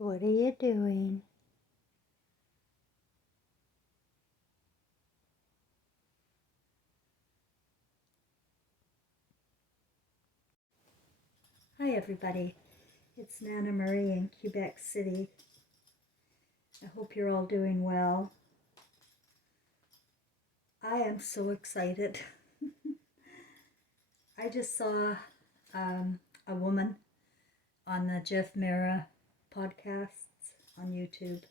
What are you doing? Hi everybody, it's Nana Marie in Quebec City. I hope you're all doing well. I am so excited. I just saw a woman on the Jeff Mara podcasts on YouTube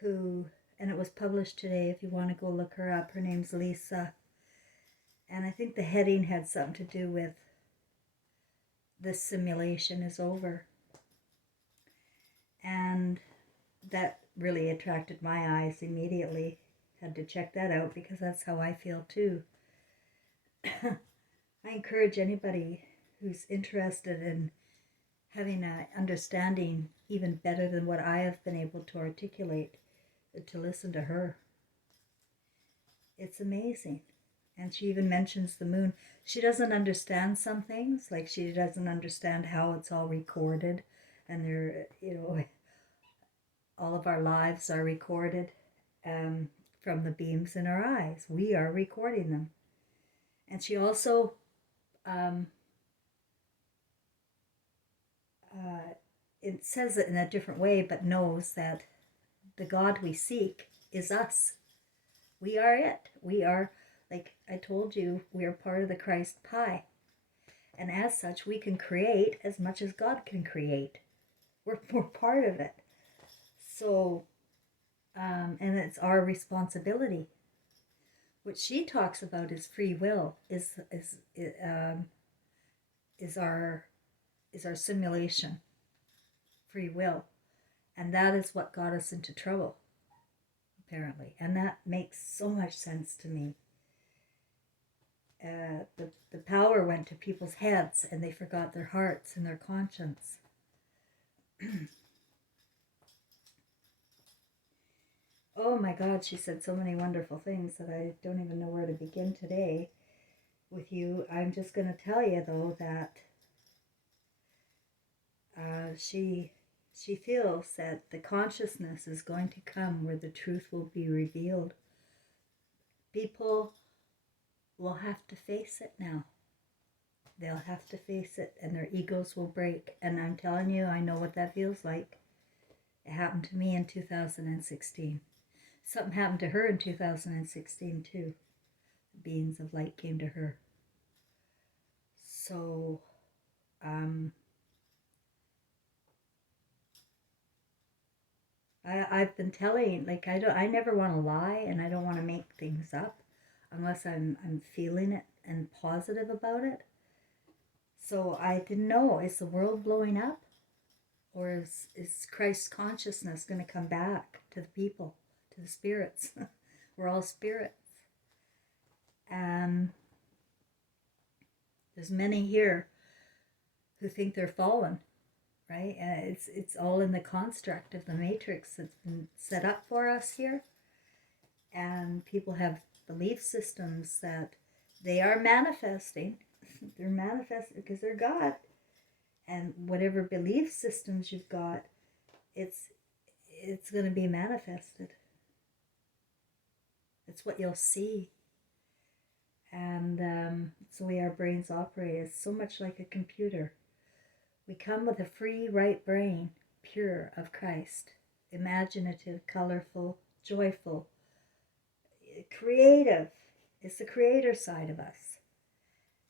who, and it was published today if you want to go look her up. Her name's Lisa. And I think the heading had something to do with this simulation is over. And that really attracted my eyes immediately. Had to check that out because that's how I feel too. I encourage anybody who's interested in having an understanding even better than what I have been able to articulate to listen to her. It's amazing. And she even mentions the moon. She doesn't understand some things, like she doesn't understand how it's all recorded, and all of our lives are recorded from the beams in our eyes. We are recording them. And she also it says it in a different way, but knows that the God we seek is us. We are it. We are, like I told you, we are part of the Christ pie. And as such, we can create as much as God can create. We're part of it. So, and it's our responsibility. What she talks about is free will, is our simulation, free will, and that is what got us into trouble, apparently, and that makes so much sense to me. The power went to people's heads, and they forgot their hearts and their conscience. Oh my God, she said so many wonderful things that I don't even know where to begin today with you. I'm just going to tell you, though, that she feels that the consciousness is going to come where the truth will be revealed. People will have to face it now. They'll have to face it, and their egos will break. And I'm telling you, I know what that feels like. It happened to me in 2016. Something happened to her in 2016 too. The beings of light came to her. So, I've been telling, like, I never want to lie, and I don't want to make things up unless I'm feeling it and positive about it. So I didn't know, is the world blowing up, or is Christ's consciousness going to come back to the people, to the spirits? We're all spirits. And there's many here who think they're fallen, right? It's all in the construct of the matrix that's been set up for us here. And people have belief systems that they are manifesting. They're manifesting because they're God. And whatever belief systems you've got, it's going to be manifested. It's what you'll see. And it's the way our brains operate. It's so much like a computer. We come with a free, right brain, pure of Christ, imaginative, colorful, joyful, creative. It's the creator side of us.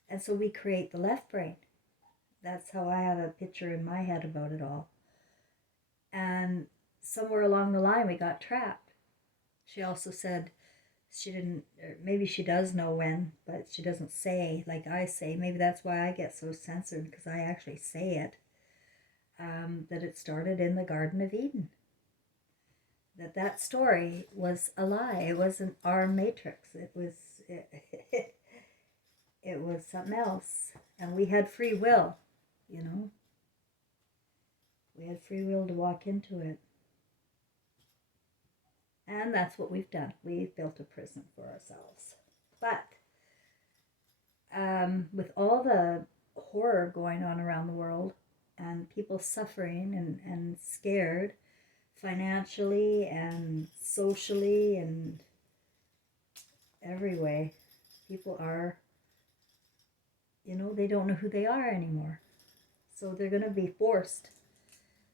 And so we create the left brain. That's how I have a picture in my head about it all. And somewhere along the line, we got trapped. She also said she didn't, or maybe she does know when, but she doesn't say like I say. Maybe that's why I get so censored, because I actually say it. That it started in the Garden of Eden. That story was a lie. It wasn't our matrix. It was something else, and we had free will. You know, we had free will to walk into it, and that's what we've done. We've built a prison for ourselves. But with all the horror going on around the world, and people suffering and scared financially and socially and every way. People are, they don't know who they are anymore. So they're going to be forced.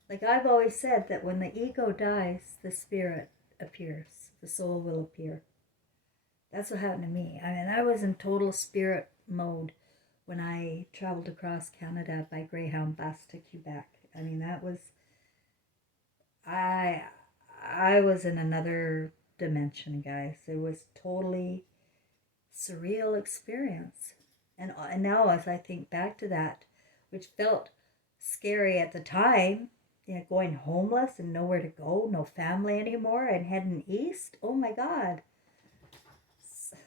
Like I've always said, that when the ego dies, the spirit appears, the soul will appear. That's what happened to me. I mean, I was in total spirit mode when I traveled across Canada by Greyhound bus to Quebec. I mean, that was I I was in another dimension, guys. It was totally surreal experience. And now as I think back to that, which felt scary at the time, going homeless and nowhere to go, no family anymore, and heading east. Oh my God.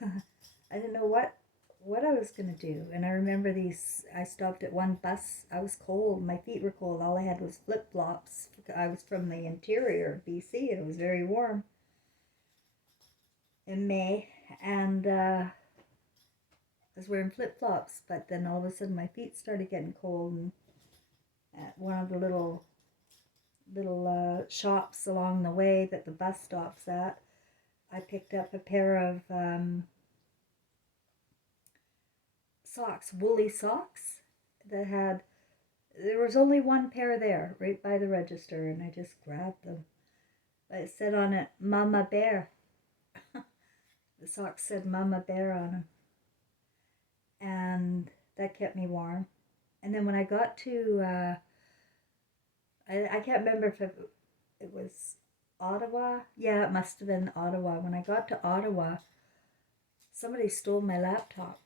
I didn't know what I was going to do. And I remember I stopped at one bus. I was cold. My feet were cold. All I had was flip flops. I was from the interior of BC and it was very warm in May. And I was wearing flip flops. But then all of a sudden my feet started getting cold. And at one of the little shops along the way that the bus stops at, I picked up a pair of socks, woolly socks there was only one pair there right by the register, and I just grabbed them. But it said on it, Mama Bear. The socks said Mama Bear on them. And that kept me warm. And then when I got to, I can't remember if it was Ottawa. Yeah, it must have been Ottawa. When I got to Ottawa, somebody stole my laptop.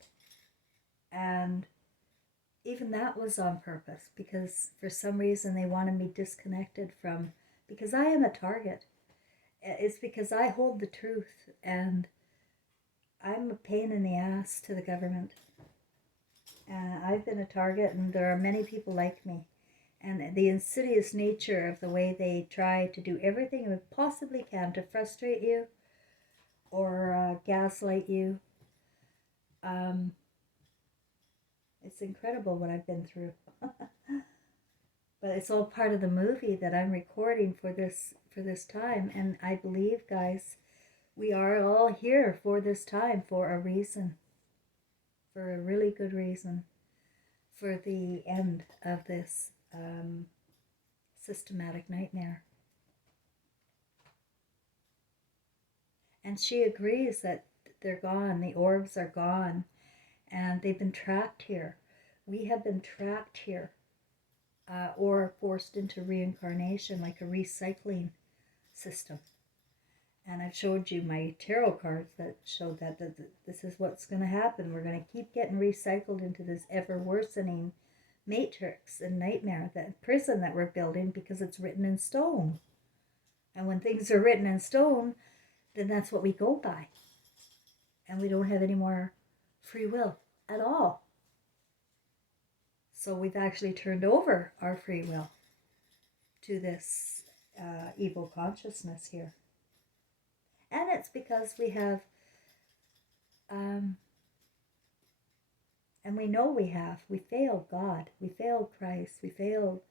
And even that was on purpose, because for some reason they wanted me disconnected because I am a target. It's because I hold the truth, and I'm a pain in the ass to the government. I've been a target, and there are many people like me. And the insidious nature of the way they try to do everything they possibly can to frustrate you or gaslight you. It's incredible what I've been through. But it's all part of the movie that I'm recording for this time. And I believe, guys, we are all here for this time for a reason. For a really good reason. For the end of this systematic nightmare. And she agrees that they're gone. The orbs are gone. And they've been trapped here. We have been trapped here. Or forced into reincarnation, like a recycling system. And I've showed you my tarot cards that showed that this is what's going to happen. We're going to keep getting recycled into this ever worsening matrix and nightmare, that prison that we're building, because it's written in stone. And when things are written in stone, then that's what we go by. And we don't have any more free will at all. So we've actually turned over our free will to this evil consciousness here. And it's because we have, and we know we failed God, we failed Christ, we failed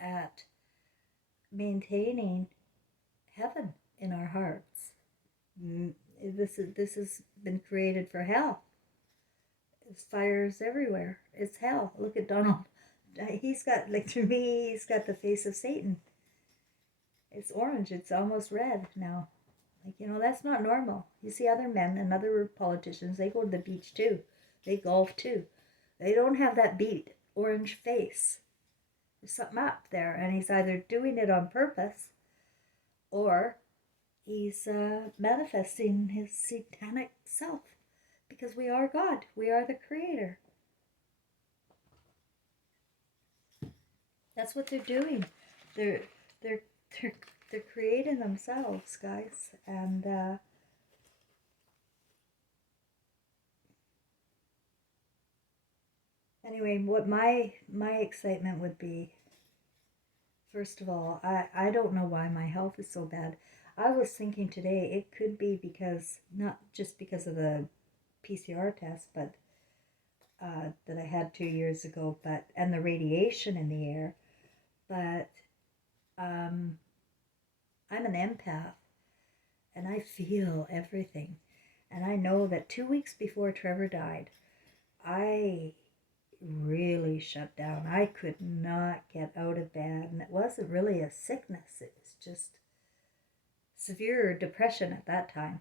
at maintaining heaven in our hearts. This has been created for hell. There's fires everywhere. It's hell. Look at Donald. He's got, to me, he's got the face of Satan. It's orange. It's almost red now. That's not normal. You see other men and other politicians, they go to the beach too. They golf too. They don't have that beet orange face. There's something up there, and he's either doing it on purpose or he's manifesting his satanic self. Because we are God. We are the creator. That's what they're doing. They're creating themselves, guys. And anyway, what my excitement would be, first of all, I don't know why my health is so bad. I was thinking today it could be because, not just because of the PCR test, but that I had 2 years ago, and the radiation in the air. But um, I'm an empath, and I feel everything. And I know that 2 weeks before Trevor died, I really shut down. I could not get out of bed, and it wasn't really a sickness, it was just severe depression at that time.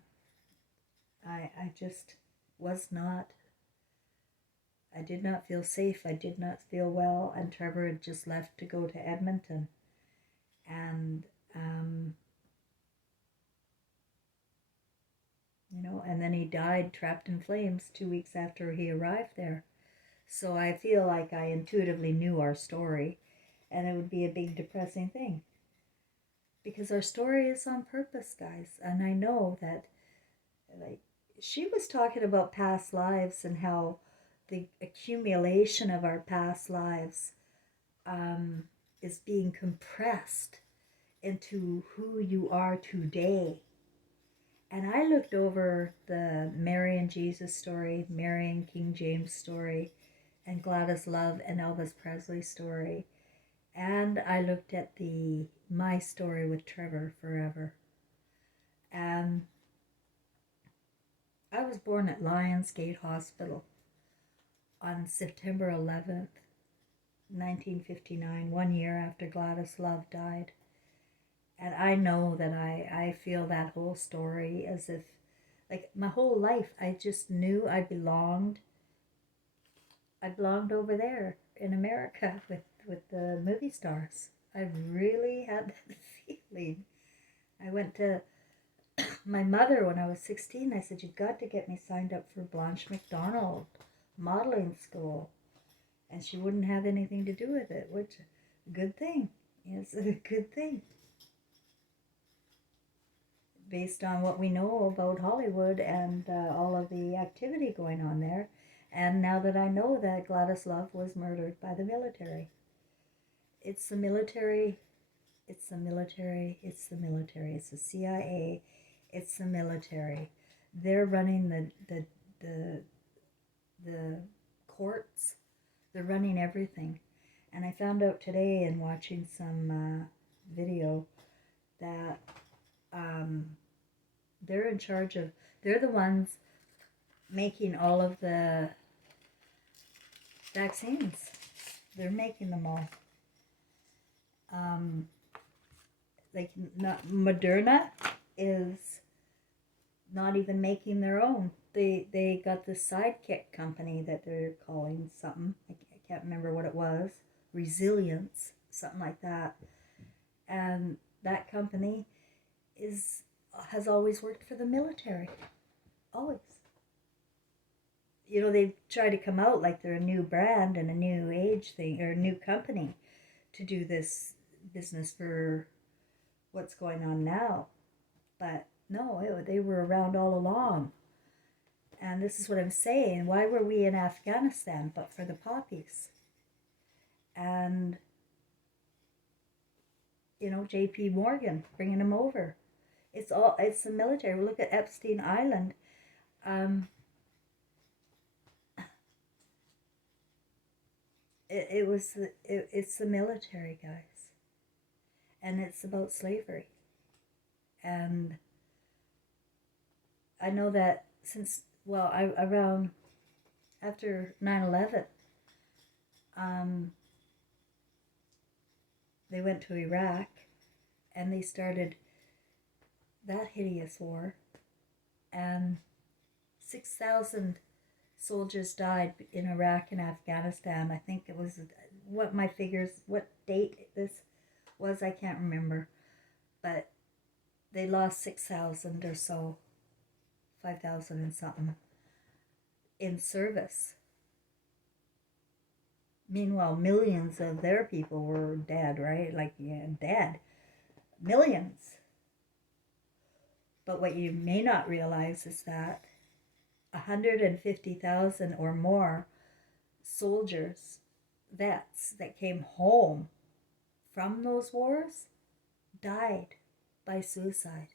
I just was not, I did not feel safe. I did not feel well, and Trevor had just left to go to Edmonton. And, and then he died trapped in flames 2 weeks after he arrived there. So I feel like I intuitively knew our story, and it would be a big depressing thing. Because our story is on purpose, guys. And I know that, like, she was talking about past lives and how the accumulation of our past lives is being compressed into who you are today. And I looked over the Mary and Jesus story, Mary and King James story, and Gladys Love and Elvis Presley story. And I looked at my story with Trevor Forever. And I was born at Lionsgate Hospital on September 11th, 1959, 1 year after Gladys Love died. And I know that I feel that whole story as if, like, my whole life, I just knew I belonged. I belonged over there in America with the movie stars. I really had that feeling. I went to my mother when I was 16. I said, "You've got to get me signed up for Blanche Macdonald modeling school." And she wouldn't have anything to do with it, which, good thing. It's a good thing. Based on what we know about Hollywood and all of the activity going on there. And now that I know that Gladys Love was murdered by the military. It's the military, it's the military, it's the military, it's the CIA, it's the military. They're running the courts, they're running everything. And I found out today in watching some video that they're in charge of, they're the ones making all of the vaccines. They're making them all. Like, not, Moderna is not even making their own. They got this sidekick company that they're calling something. I can't remember what it was. Resilience, something like that. And that company has always worked for the military. Always. They've tried to come out like they're a new brand and a new age thing, or a new company, to do this business for what's going on now. But no, they were around all along. And this is what I'm saying. Why were we in Afghanistan but for the poppies? And, J.P. Morgan, bringing them over. It's the military. Look at Epstein Island. It's the military, guys. And it's about slavery. And I know that around after 9/11, they went to Iraq and they started that hideous war, and 6,000 soldiers died in Iraq and Afghanistan. I think it was, what date this was, I can't remember, but they lost 6,000 or so, 5,000 and something, in service. Meanwhile, millions of their people were dead, right? Dead. Millions. But what you may not realize is that 150,000 or more soldiers, vets that came home from those wars, died by suicide.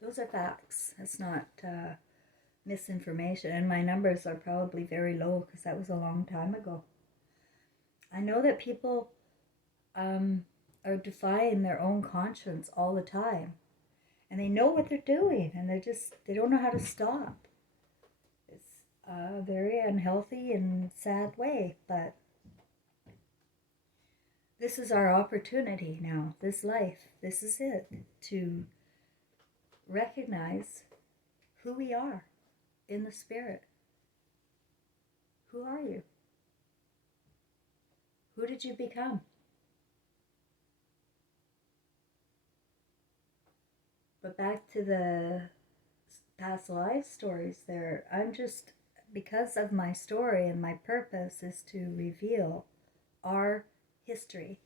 Those are facts. That's not misinformation. And my numbers are probably very low because that was a long time ago. I know that people are defying their own conscience all the time. And they know what they're doing, and they don't know how to stop. It's a very unhealthy and sad way, but this is our opportunity now, this life. This is it, to recognize who we are in the spirit. Who are you? Who did you become? But back to the past life stories there, because of my story and my purpose is to reveal our history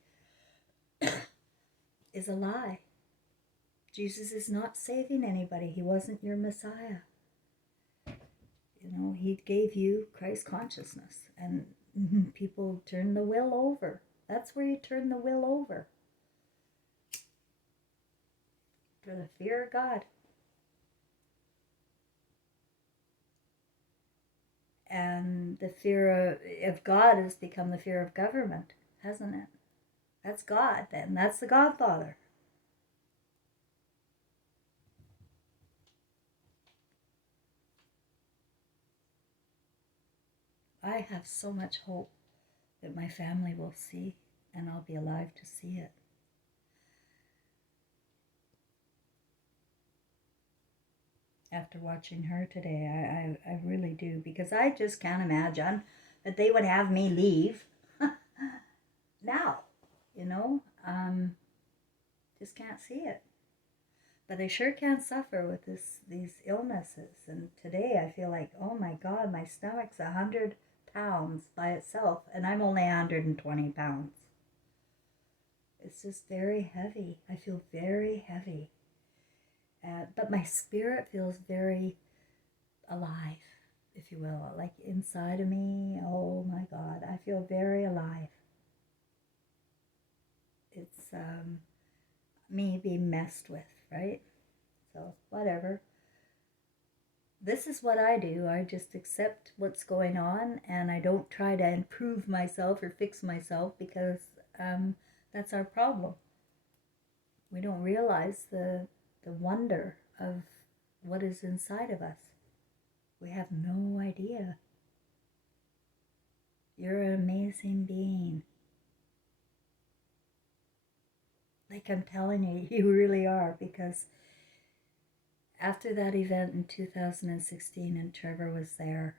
is a lie. Jesus is not saving anybody. He wasn't your Messiah. He gave you Christ consciousness, and people turn the will over. That's where you turn the will over. For the fear of God. And the fear of God has become the fear of government, hasn't it? That's God then. That's the Godfather. I have so much hope that my family will see, and I'll be alive to see it. After watching her today, I really do, because I just can't imagine that they would have me leave now, just can't see it. But I sure can suffer with these illnesses, and today I feel like, oh my God, my stomach's 100 pounds by itself, and I'm only 120 pounds. It's just very heavy. I feel very heavy. But my spirit feels very alive, if you will. Like inside of me, oh my God, I feel very alive. It's me being messed with, right? So, whatever. This is what I do. I just accept what's going on, and I don't try to improve myself or fix myself, because that's our problem. We don't realize the wonder of what is inside of us. We have no idea. You're an amazing being. Like I'm telling you, you really are, because after that event in 2016 and Trevor was there,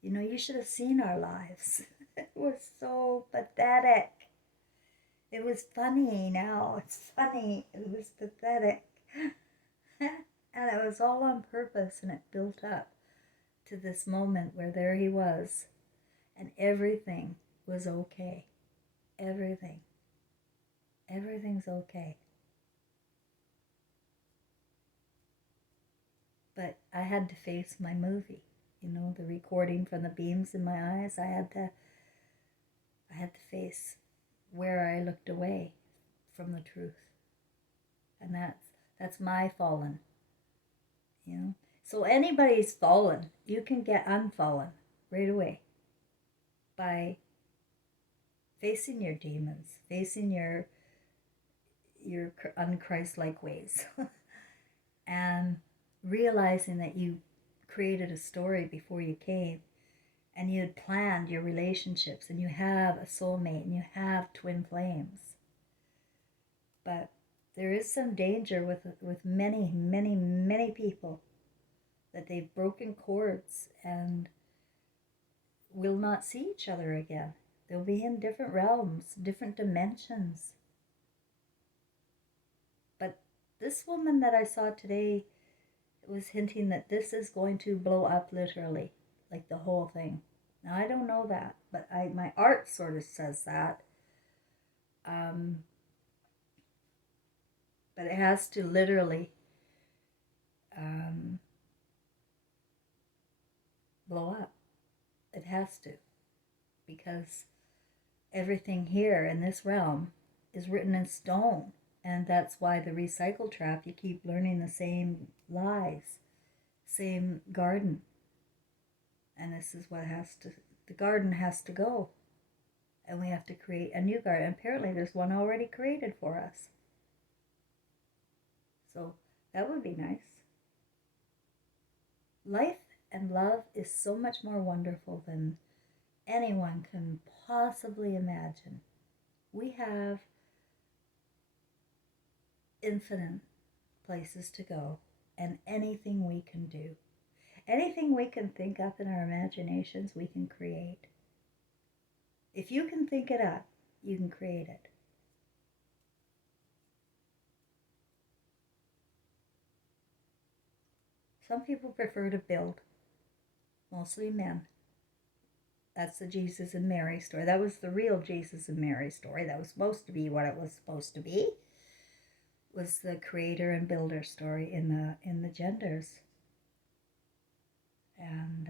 you should have seen our lives. It was so pathetic. It was funny now. It's funny. It was pathetic. And it was all on purpose, and it built up to this moment where there he was, and everything was okay. Everything. Everything's okay. But I had to face my movie, the recording from the beams in my eyes. I had to face where I looked away from the truth. And that's my fallen. So anybody's fallen. You can get unfallen right away by facing your demons, facing your unchrist-like ways, and realizing that you created a story before you came, and you had planned your relationships, and you have a soulmate, and you have twin flames. But there is some danger with many, many, many people, that they've broken cords and will not see each other again. They'll be in different realms, different dimensions. But this woman that I saw today was hinting that this is going to blow up, literally, like the whole thing. Now, I don't know that, but my art sort of says that. But it has to literally blow up. It has to. Because everything here in this realm is written in stone. And that's why the recycle trap, you keep learning the same lies, same garden. And this is what the garden has to go. And we have to create a new garden. Apparently, there's one already created for us. So that would be nice. Life and love is so much more wonderful than anyone can possibly imagine. We have infinite places to go and anything we can do. Anything we can think up in our imaginations, we can create. If you can think it up, you can create it. Some people prefer to build, mostly men. That's the Jesus and Mary story. That was the real Jesus and Mary story. That was supposed to be what it was supposed to be. Was the creator and builder story in the genders. And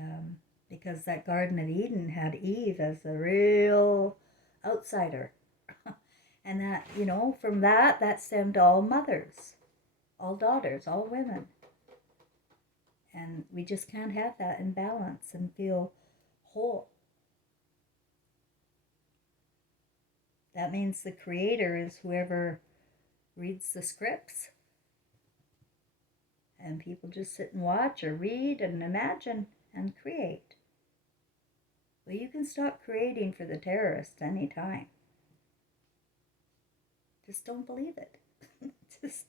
because that Garden of Eden had Eve as the real outsider. And that, from that stemmed all mothers, all daughters, all women. And we just can't have that in balance and feel whole. That means the creator is whoever reads the scripts. And people just sit and watch or read and imagine and create. Well, you can stop creating for the terrorists anytime. Just don't believe it. Just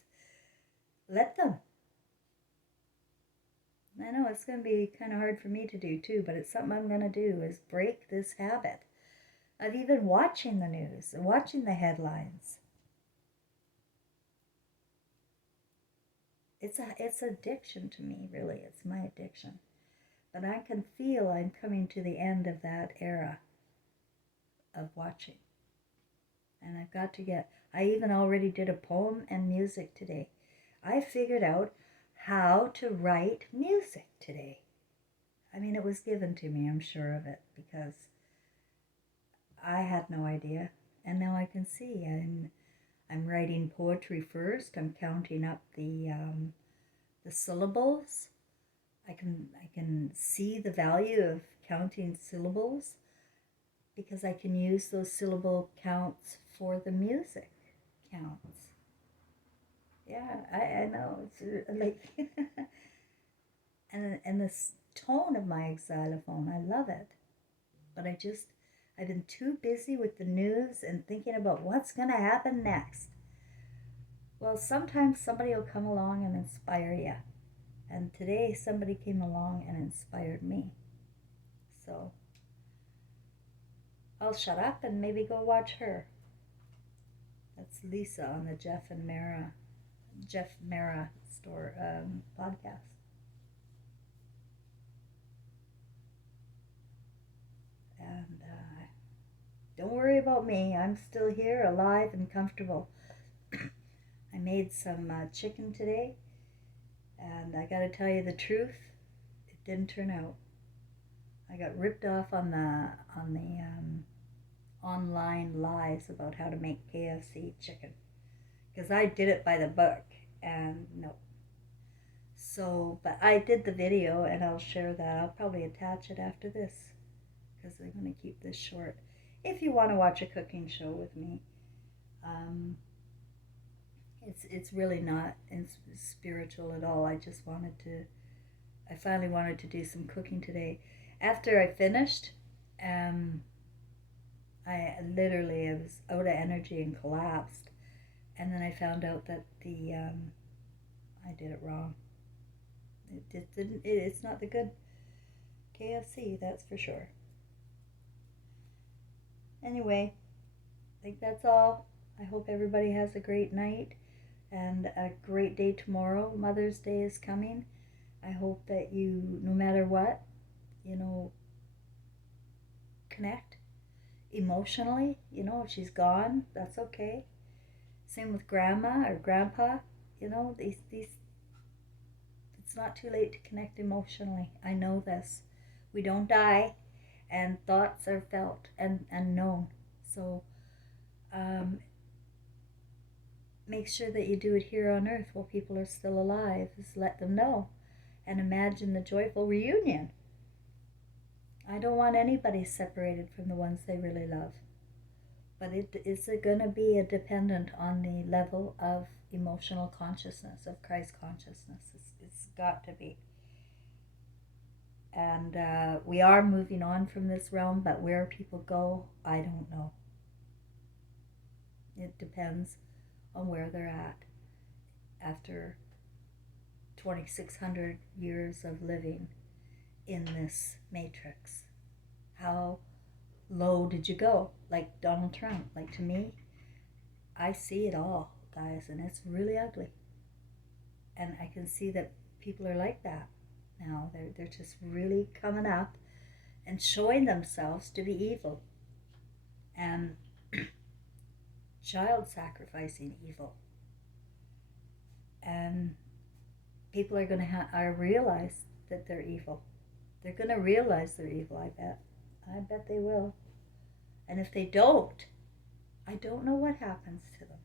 let them. I know it's going to be kind of hard for me to do too, but it's something I'm going to do, is break this habit of even watching the news and watching the headlines. It's addiction to me, really. It's my addiction. But I can feel I'm coming to the end of that era of watching. And I've got to I even already did a poem and music today. I figured out how to write music today. I mean, it was given to me, I'm sure of it, because I had no idea. And now I can see. I'm writing poetry first. I'm counting up the syllables. I can see the value of counting syllables because I can use those syllable counts for the music counts. Yeah, I know. It's like, and this tone of my xylophone, I love it. But I've been too busy with the news and thinking about what's going to happen next. Well, sometimes somebody will come along and inspire you. And today somebody came along and inspired me. So I'll shut up and maybe go watch her. That's Lisa on the Jeff Mara store podcast. And don't worry about me. I'm still here, alive and comfortable. I made some chicken today, and I got to tell you the truth, it didn't turn out. I got ripped off on the online lies about how to make KFC chicken, because I did it by the book, and no. So, but I did the video, and I'll share that. I'll probably attach it after this, because I'm going to keep this short. If you want to watch a cooking show with me, it's really not spiritual at all. I finally wanted to do some cooking today. After I finished, I was out of energy and collapsed. And then I found out that I did it wrong. It's not the good KFC, that's for sure. Anyway, I think that's all. I hope everybody has a great night and a great day tomorrow. Mother's Day is coming. I hope that you, no matter what, connect emotionally. If she's gone, that's okay. Same with grandma or grandpa. These it's not too late to connect emotionally. I know this. We don't die, and thoughts are felt and known. So make sure that you do it here on earth while people are still alive, is let them know and imagine the joyful reunion. I don't want anybody separated from the ones they really love. But it's going to be dependent on the level of emotional consciousness, of Christ consciousness. It's got to be. And we are moving on from this realm, but where people go, I don't know. It depends on where they're at after 2,600 years of living in this matrix. How low did you go? Like Donald Trump. Like, to me, I see it all, guys, and it's really ugly. And I can see that people are like that now. They're just really coming up and showing themselves to be evil and child sacrificing evil. And people are going to realize that they're evil. They're going to realize they're evil, I bet. I bet they will. And if they don't, I don't know what happens to them.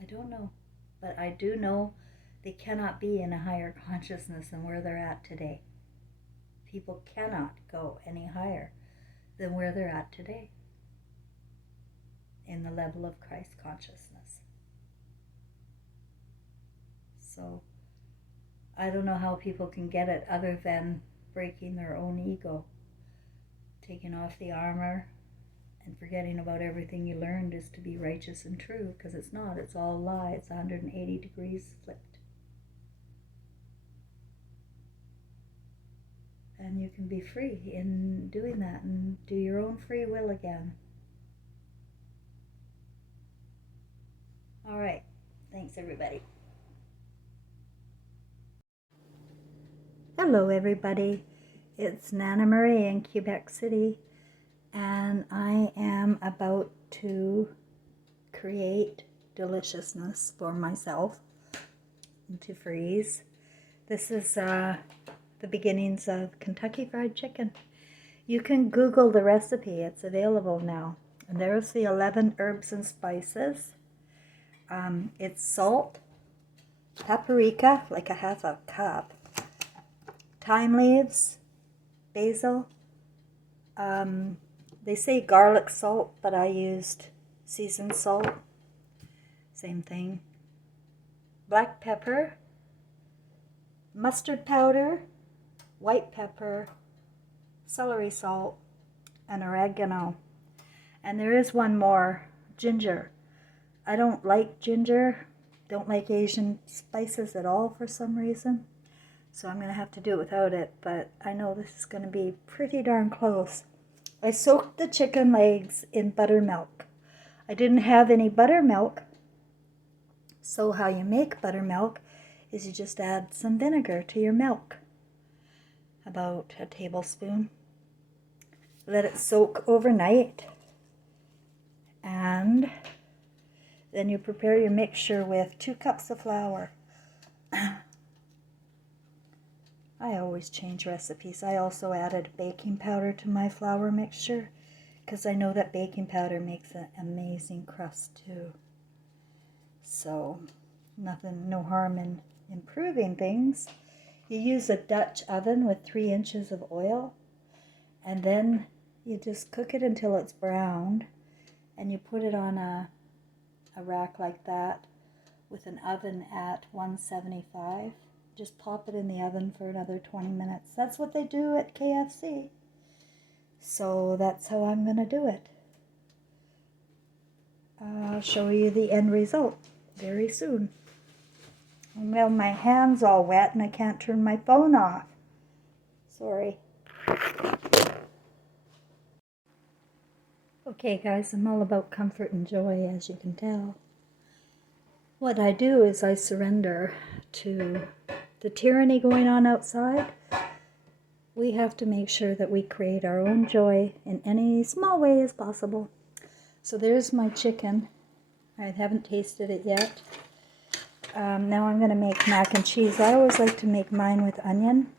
I don't know. But I do know they cannot be in a higher consciousness than where they're at today. People cannot go any higher than where they're at today in the level of Christ consciousness. So I don't know how people can get it other than breaking their own ego, taking off the armor and forgetting about everything you learned is to be righteous and true, because it's not. It's all a lie. It's 180 degrees flipped. And you can be free in doing that and do your own free will again. All right. Thanks, everybody. Hello, everybody. It's Nana Marie in Quebec City, and I am about to create deliciousness for myself to freeze. This is the beginnings of Kentucky Fried Chicken. You can Google the recipe. It's available now. And there's the 11 herbs and spices. It's salt, paprika, like a half a cup, thyme leaves, basil. They say garlic salt, but I used seasoned salt. Same thing. Black pepper, mustard powder, white pepper, celery salt, and oregano. And there is one more, ginger. I don't like ginger, don't like Asian spices at all for some reason. So I'm going to have to do it without it, but I know this is going to be pretty darn close. I soaked the chicken legs in buttermilk. I didn't have any buttermilk, so how you make buttermilk is you just add some vinegar to your milk, about a tablespoon. Let it soak overnight, and then you prepare your mixture with 2 cups of flour. I always change recipes. I also added baking powder to my flour mixture because I know that baking powder makes an amazing crust too. So no harm in improving things. You use a Dutch oven with 3 inches of oil, and then you just cook it until it's browned, and you put it on a rack like that with an oven at 175. Just pop it in the oven for another 20 minutes. That's what they do at KFC. So that's how I'm going to do it. I'll show you the end result very soon. Well, my hand's all wet and I can't turn my phone off. Sorry. Okay, guys, I'm all about comfort and joy, as you can tell. What I do is I surrender to the tyranny going on outside. We have to make sure that we create our own joy in any small way as possible. So there's my chicken. I haven't tasted it yet. Now I'm going to make mac and cheese. I always like to make mine with onion.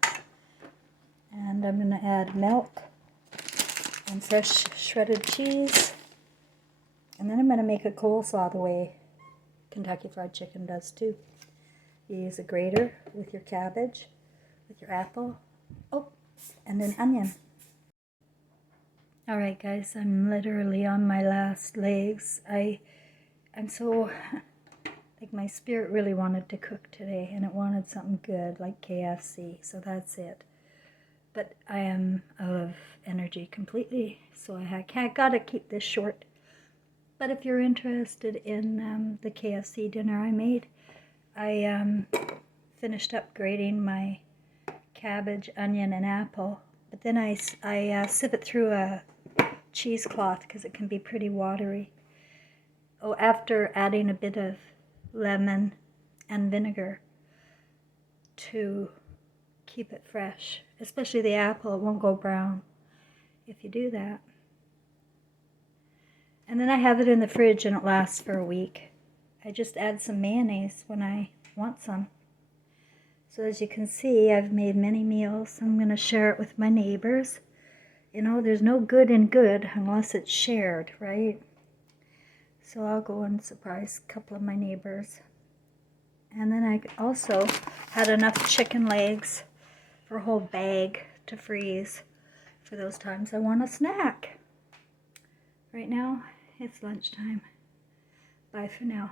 And I'm going to add milk and fresh shredded cheese. And then I'm going to make a coleslaw the way Kentucky Fried Chicken does too. You use a grater with your cabbage, with your apple, and an onion. Alright guys, I'm literally on my last legs. I'm so, like my spirit really wanted to cook today, and it wanted something good like KFC, so that's it. But I am out of energy completely, so I gotta keep this short. But if you're interested in the KFC dinner I made, I finished up grating my cabbage, onion, and apple. But then I sieve it through a cheesecloth because it can be pretty watery. Oh, after adding a bit of lemon and vinegar to keep it fresh. Especially the apple, it won't go brown if you do that. And then I have it in the fridge and it lasts for a week. I just add some mayonnaise when I want some. So as you can see, I've made many meals. I'm going to share it with my neighbors. You know, there's no good in good unless it's shared, right? So I'll go and surprise a couple of my neighbors. And then I also had enough chicken legs for a whole bag to freeze for those times I want a snack. Right now, it's lunchtime. Bye for now.